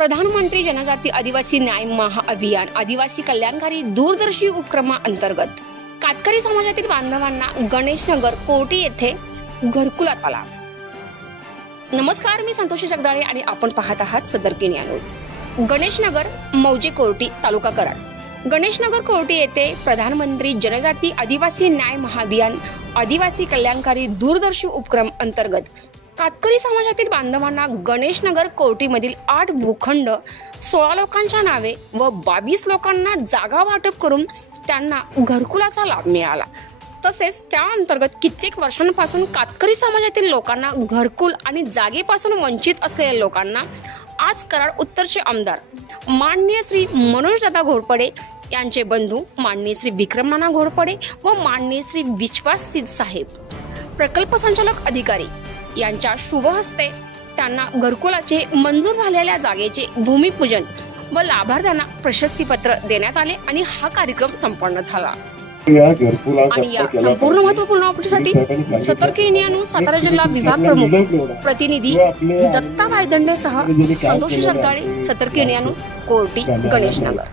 प्रधानमंत्री जनजाती आदिवासी न्याय महाअभियान आदिवासी कल्याणकारी दूरदर्शी उपक्रमाअंतर्गत कातकरी समाजातील बांधवांना गणेशनगर कोर्टी येथे घरकुलाचा लाभ। नमस्कार, मी संतोषी जगदाळे आणि आपण पाहत आहात सदर केनिया न्यूज। गणेशनगर मौजे कोर्टी तालुका कराड। गणेशनगर कोर्टी येथे प्रधानमंत्री जनजाती आदिवासी न्याय महाअभियान आदिवासी कल्याणकारी दूरदर्शी उपक्रम अंतर्गत कातकरी समाजातील बांधवांना गणेशनगर कोर्टीमधील 8 भूखंड 16 लोकांच्या नावे व 22 लोकांना जागा वाटप करून त्यांना घरकुलाचा लाभ मिळाला। तसेच त्या अंतर्गत कित्येक वर्षांपासून कातकरी समाजातील लोकांना घरकुल आणि जागेपासून वंचित असलेल्या लोकांना आज कराड उत्तरचे आमदार माननीय श्री मनोजदादा घोरपडे यांचे बंधू माननीय श्री विक्रमनाना घोरपडे व माननीय श्री विश्वास सिद्ध साहेब प्रकल्प संचालक अधिकारी यांच्या शुभ हस्ते त्यांना घरकुलाचे मंजूर झालेल्या जागेचे भूमिपूजन व लाभार्थ्यांना प्रशस्तीपत्र देण्यात आले आणि हा कार्यक्रम संपन्न झाला। आणि या संपूर्ण महत्त्वपूर्ण अपडेटसाठी सतर्क केनिया न्यूज सातारा जिल्हा विभाग प्रमुख प्रतिनिधी दत्ता वायदंडेसह संतोषी जगदाळे, सतर्क केनिया न्यूज कोर्टी गणेशनगर।